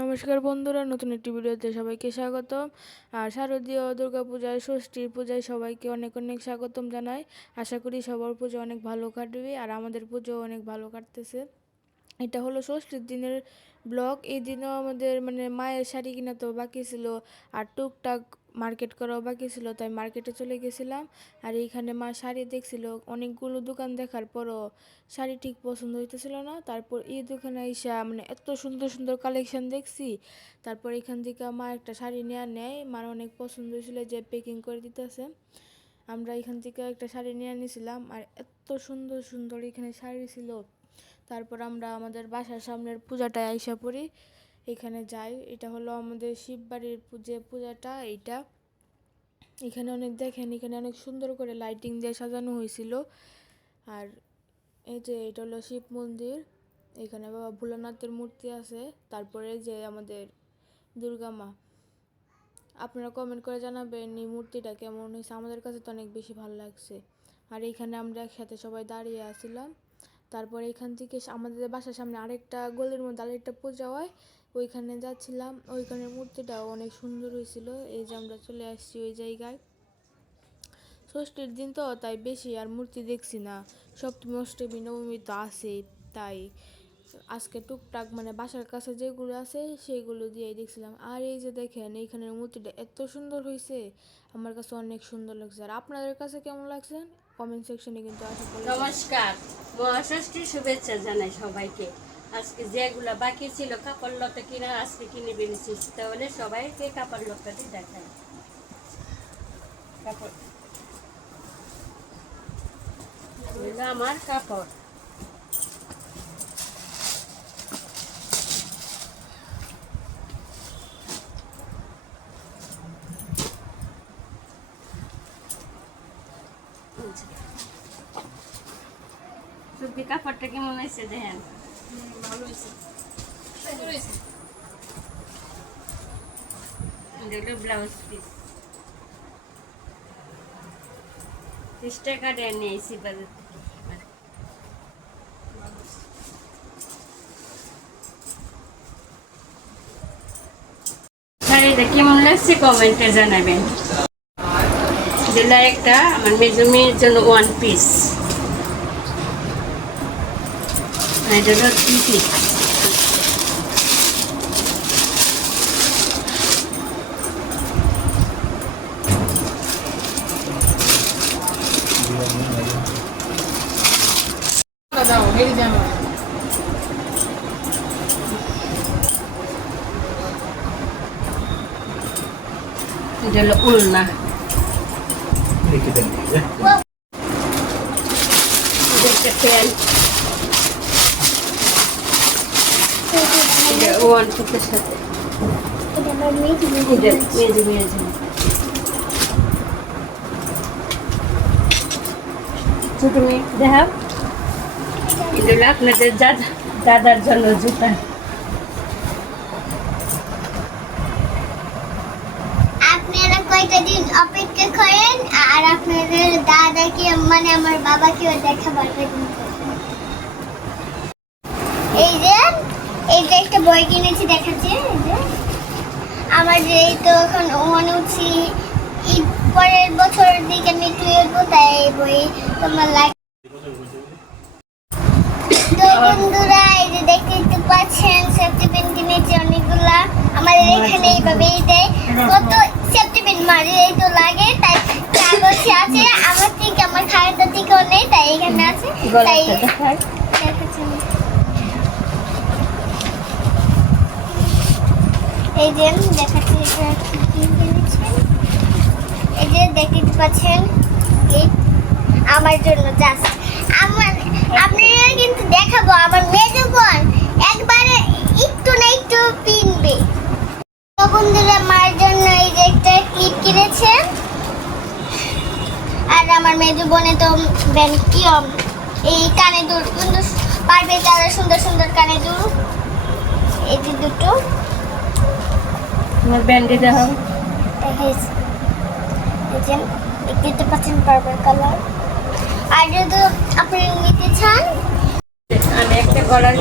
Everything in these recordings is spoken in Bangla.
নমস্কার বন্ধুরা, নতুন একটি ভিডিওতে সবাইকে স্বাগতম। আর শারদীয় দুর্গা পূজায়, ষষ্ঠীর পূজায় সবাইকে অনেক অনেক স্বাগতম জানাই। আশা করি সবার পুজো অনেক ভালো কাটবে আর আমাদের পুজো অনেক ভালো কাটতেছে। এটা হলো ষষ্ঠীর দিনের ব্লগ। এই দিনও আমাদের মানে মায়ের শাড়ি কিনা তো বাকি ছিল। আর টুকটাক মার্কেট করাও বাকি ছিল তাই মার্কেটে চলে গেছিলাম। আর এইখানে মা শাড়ি দেখছিল, অনেকগুলো দোকান দেখার পরও শাড়ি ঠিক পছন্দ হইতেছিল না। তারপর এই দোকানে আইসা মানে এত সুন্দর সুন্দর কালেকশন দেখছি। তারপর এখান থেকে মা একটা শাড়ি নেওয়া নেয়, মার অনেক পছন্দ হয়েছিল যে প্যাকিং করে দিতেছে। আমরা এখান থেকে একটা শাড়ি নিয়ে নিয়েছিলাম আর এত সুন্দর সুন্দর এখানে শাড়ি ছিল। তারপর আমরা আমাদের বাসার সামনের পূজাটায় আইসা পড়ি। এখানে যাই। এটা হলো আমাদের শিববাড়ির যে পূজাটা, এইটা। এখানে অনেক দেখেন, এখানে অনেক সুন্দর করে লাইটিং দিয়ে সাজানো হয়েছিল। আর এই যে এটা হলো শিব মন্দির। এখানে বাবা ভোলানাথের মূর্তি আছে। তারপরে যে আমাদের দুর্গা মা। আপনারা কমেন্ট করে জানাবেন এই মূর্তিটা কেমন হয়েছে। আমাদের কাছে তো অনেক বেশি ভালো লাগছে। আর এইখানে আমরা একসাথে সবাই দাঁড়িয়ে আসছিলাম তারপরে এখান থেকে আমাদের বাসার সামনে আরেকটা গলির মধ্যে আরেকটা পূজা হয়। ওইখানে যাচ্ছিলাম। ওইখানের মূর্তিটাও অনেক সুন্দর হয়েছিল। এই যে আমরা চলে আসছি ওই জায়গায়। ষষ্ঠীর দিন তো তাই বেশি আর মূর্তি দেখছি না। সপ্তমী, অষ্টমী, নবমী তো আছে, তাই আজকে টুকটাক মানে বাসার কাছে যেগুলো আছে সেইগুলো দিয়েই দেখছিলাম। আর এই যে দেখেন, এইখানের মূর্তিটা এত সুন্দর হয়েছে। আমার কাছে অনেক সুন্দর লাগছে। আর আপনাদের কাছে কেমন লাগছে? কমেন্ট সেকশনে কিন্তু আশা করি। নমস্কার। মহাষষ্ঠীর শুভেচ্ছা জানাই সবাইকে। আজকে যেগুলা বাকি ছিল, কাপড় লতা কিনা আজকে কিনে বেরিয়েছি। তাহলে সবাইকে কাপড় লতাটি দেখাই। কাপড়। আমার কাপড়। সত্যি কাপড়টা কেমন হয়েছে দেখেন। এটা ব্লাউজ পিস ত্রিশ টাকা দেয় নিয়েছি বাজার শাড়িটা কেমন লাগছে? কমেন্টে জানাবেন। দিলা একটা আমার মেজুমির জন্য ওয়ান পিস এটা হলো থ্রি পিস এটা হলো উলনা এটা একটা প্যান্ট এটা ওয়ান পিসের সাথে দেখা দাদার জন্য জুতা দিন অপেক্ষা করেন আর আপনাদের দাদাকে মানে আমার বাবাকেও দেখাবার জন্য। এই যে এই যে একটা বই কিনেছি দেখাচ্ছি এই যে। আমার যে তো এখন মনে উঠছি ঈদ পরের বছরের দিকে আমি টুয়েলভ তাই এই বই তোমার লাগ তো বন্ধুরা এই যে দেখতে দেখতে পাচ্ছেন সেফটি পেন কিনেছি অনেকগুলা আমাদের এখানে এইভাবেই দেয় কত সেফটি পেন মারি এই তো লাগে তাই কাগজে আছে আমার থেকে আমার খাওয়াটা থেকেও নেই তাই এখানে আছে তাই দেখাচ্ছি। এই যে দেখাচ্ছি এটা কি কিনেছেন এই যে দেখতে পাচ্ছেন আমার জন্য জাস্ট আমার, আপনারা কিন্তু দেখাবো, আমার মেজো বোন একবারে একটু না একটু পিনবে। বন্ধুরা, মার জন্য এই যে একটা ক্লিপ কিনেছে। আর আমার মেজো বোনে তো ব্যান কি এই কানে দুল কিন্তু পারবে তারা সুন্দর সুন্দর কানে দুল। এই যে দুটো। তোমার ব্যান্ডে দেখাও দেখতে পাচ্ছেন পার্পল কালার আর যদি আপনি নিতে চান আমি একটা গলার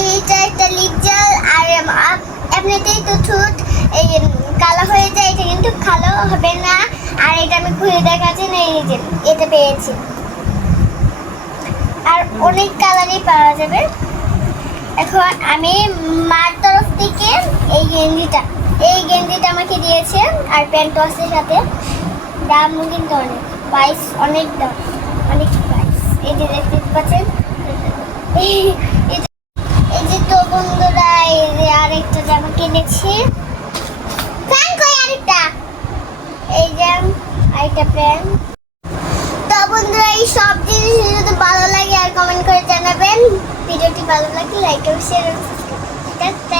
এইটা একটা আর এমনিতেই তো ঠোঁট এই কালো হয়ে যায়। কিন্তু কালো হবে না। আর এটা আমি খুলে দেখাচ্ছি না এই যে এটা পেয়েছি। আর অনেক কালারই পাওয়া যাবে। এখন আমি মার তরফ থেকে এই গেঞ্জিটা এই গেঞ্জিটা আমাকে দিয়েছে আর প্যান্ট টসের সাথে। দাম কিন্তু অনেক প্রাইস অনেক দাম, অনেক প্রাইস এই যে দেখতে পাচ্ছেন? এই যে তো বন্ধুরা, এই যে আরেকটা জামা কিনেছি প্যান্ট কই আরেকটা এই যে আরেকটা প্রেম তো বন্ধুরা, এই সব জিনিস যদি ভালো লাগে আর কমেন্ট করে জানাবেন, ভিডিওটি ভালো লাগে লাইক এবং শেয়ার টাটা